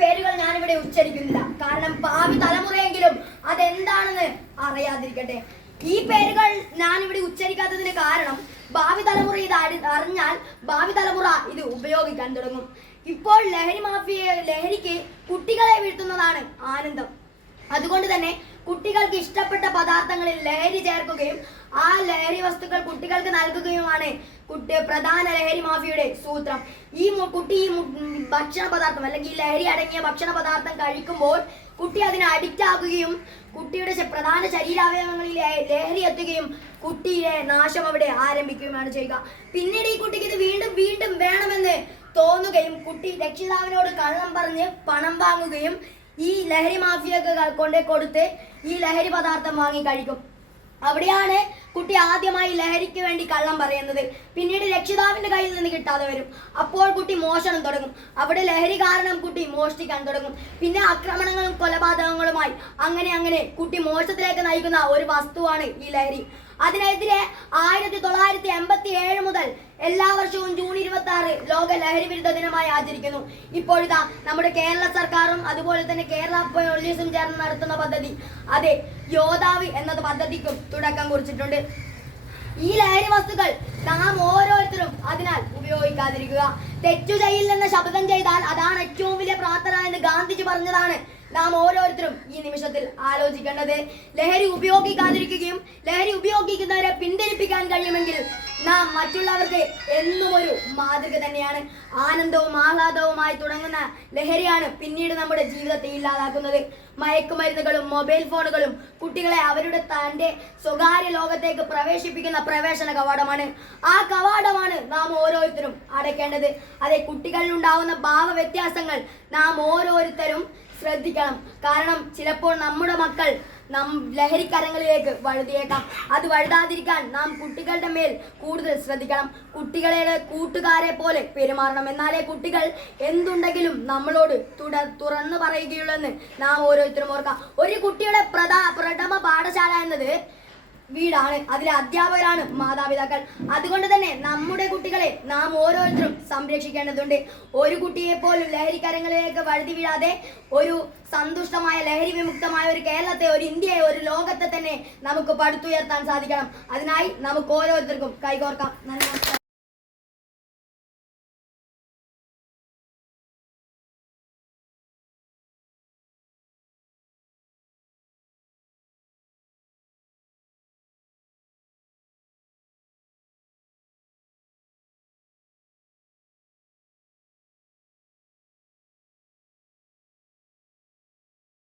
പേരുകൾ ഞാനിവിടെ ഉച്ചരിക്കുന്നില്ല. കാരണം ഭാവി തലമുറയെങ്കിലും അതെന്താണെന്ന് അറിയാതിരിക്കട്ടെ. ഈ പേരുകൾ ഞാനിവിടെ ഉച്ചരിക്കാത്തതിന് കാരണം ഭാവി തലമുറ ഇത് അറിഞ്ഞാൽ ഭാവി തലമുറ ഇത് ഉപയോഗിക്കാൻ തുടങ്ങും. ഇപ്പോൾ ലഹരി മാഫിയ ലഹരിക്ക് കുട്ടികളെ വീഴ്ത്തുന്നതാണ് ആനന്ദം. അതുകൊണ്ട് തന്നെ കുട്ടികൾക്ക് ഇഷ്ടപ്പെട്ട പദാർത്ഥങ്ങളിൽ ലഹരി ചേർക്കുകയും ആ ലഹരി വസ്തുക്കൾ കുട്ടികൾക്ക് നൽകുകയുമാണ് കുട്ടി പ്രധാന ലഹരി മാഫിയുടെ സൂത്രം. ഈ കുട്ടി ഈ ഭക്ഷണ പദാർത്ഥം അല്ലെങ്കിൽ ഈ ലഹരി അടങ്ങിയ ഭക്ഷണ പദാർത്ഥം കഴിക്കുമ്പോൾ കുട്ടി അതിന് അഡിക്റ്റ് ആകുകയും കുട്ടിയുടെ പ്രധാന ശരീരാവയവങ്ങളിൽ ലഹരി എത്തുകയും കുട്ടിയുടെ നാശം അവിടെ ആരംഭിക്കുകയുമാണ് ചെയ്യുക. പിന്നീട് ഈ കുട്ടിക്ക് ഇത് വീണ്ടും വീണ്ടും വേണമെന്ന് തോന്നുകയും കുട്ടി രക്ഷിതാവിനോട് കള്ളം പറഞ്ഞ് പണം വാങ്ങുകയും ഈ ലഹരി മാഫിയൊക്കെ കൊണ്ടേ കൊടുത്ത് ഈ ലഹരി പദാർത്ഥം വാങ്ങി കഴിക്കും. അവിടെയാണ് കുട്ടി ആദ്യമായി ലഹരിക്ക് വേണ്ടി കള്ളം പറയുന്നത്. പിന്നീട് രക്ഷിതാവിന്റെ കയ്യിൽ നിന്ന് കിട്ടാതെ വരും. അപ്പോൾ കുട്ടി മോഷണം തുടങ്ങും. അവിടെ ലഹരി കാരണം കുട്ടി മോഷ്ടിക്കാൻ തുടങ്ങും. പിന്നെ ആക്രമണങ്ങളും കൊലപാതകങ്ങളുമായി അങ്ങനെ അങ്ങനെ കുട്ടി മോശത്തിലേക്ക് നയിക്കുന്ന ഒരു വസ്തുവാണ് ഈ ലഹരി. അതിനെതിരെ ആയിരത്തി തൊള്ളായിരത്തി എൺപത്തി ഏഴ് മുതൽ എല്ലാ വർഷവും ജൂൺ ഇരുപത്തി ആറ് ലോക ലഹരി വിരുദ്ധ ദിനമായി ആചരിക്കുന്നു. ഇപ്പോഴിതാ നമ്മുടെ കേരള സർക്കാരും അതുപോലെ തന്നെ കേരള പോലീസും ചേർന്ന് നടത്തുന്ന പദ്ധതി. അതെ യോദാവി എന്നത് പദ്ധതിക്കും തുടക്കം കുറിച്ചിട്ടുണ്ട്. ഈ ലഹരി വസ്തുക്കൾ നാം ഓരോരുത്തരും അതിനാൽ ഉപയോഗിക്കാതിരിക്കുക. തെറ്റു ചെയ്യില്ലെന്ന ശബ്ദം ചെയ്താൽ അതാണ് ഏറ്റവും വലിയ പ്രാർത്ഥന എന്ന് ഗാന്ധിജി പറഞ്ഞതാണ്. നാം ഓരോരുത്തരും ഈ നിമിഷത്തിൽ ആലോചിക്കേണ്ടത് ലഹരി ഉപയോഗിക്കാതിരിക്കുകയും ലഹരി ഉപയോഗിക്കുന്നവരെ പിന്തിരിപ്പിക്കാൻ കഴിയുമെങ്കിൽ നാം മറ്റുള്ളവർക്ക് എന്നും ഒരു മാതൃക തന്നെയാണ്. ആനന്ദവും ആഹ്ലാദവുമായി തുടങ്ങുന്ന ലഹരിയാണ് പിന്നീട് നമ്മുടെ ജീവിതത്തെ ഇല്ലാതാക്കുന്നത്. മയക്കുമരുന്നുകളും മൊബൈൽ ഫോണുകളും കുട്ടികളെ അവരുടെ തന്റെ സ്വകാര്യ ലോകത്തേക്ക് പ്രവേശിപ്പിക്കുന്ന പ്രവേശന കവാടമാണ്. ആ കവാടമാണ് നാം ഓരോരുത്തരും അടയ്ക്കേണ്ടത്. അതെ കുട്ടികളിലുണ്ടാവുന്ന ഭാവ വ്യത്യാസങ്ങൾ നാം ഓരോരുത്തരും ശ്രദ്ധിക്കണം. കാരണം ചിലപ്പോൾ നമ്മുടെ മക്കൾ നാം ലഹരിക്കരങ്ങളിലേക്ക് വഴുതിയേക്കാം. അത് വഴുതാതിരിക്കാൻ നാം കുട്ടികളുടെ മേൽ കൂടുതൽ ശ്രദ്ധിക്കണം. കുട്ടികളെ കൂട്ടുകാരെ പോലെ പെരുമാറണം. എന്നാലേ കുട്ടികൾ എന്തുണ്ടെങ്കിലും നമ്മളോട് തുട തുറന്നു പറയുകയുള്ളെന്ന് നാം ഓരോരുത്തരും ഓർക്കാം. ഒരു കുട്ടിയുടെ പ്രധാ പ്രഥമ പാഠശാല എന്നത് വീടാണ്. അതിലെ അധ്യാപകരാണ് മാതാപിതാക്കൾ. അതുകൊണ്ട് തന്നെ നമ്മുടെ കുട്ടികളെ നാം ഓരോരുത്തരും സംരക്ഷിക്കേണ്ടതുണ്ട്. ഒരു കുട്ടിയെ പോലും ലഹരിക്കരങ്ങളിലേക്ക് വഴുതി വീഴാതെ ഒരു സന്തുഷ്ടമായ ലഹരി വിമുക്തമായ ഒരു കേരളത്തെ ഒരു ഇന്ത്യയെ ഒരു ലോകത്തെ തന്നെ നമുക്ക് പടുത്തുയർത്താൻ സാധിക്കണം. അതിനായി നമുക്ക് ഓരോരുത്തർക്കും കൈകോർക്കാം.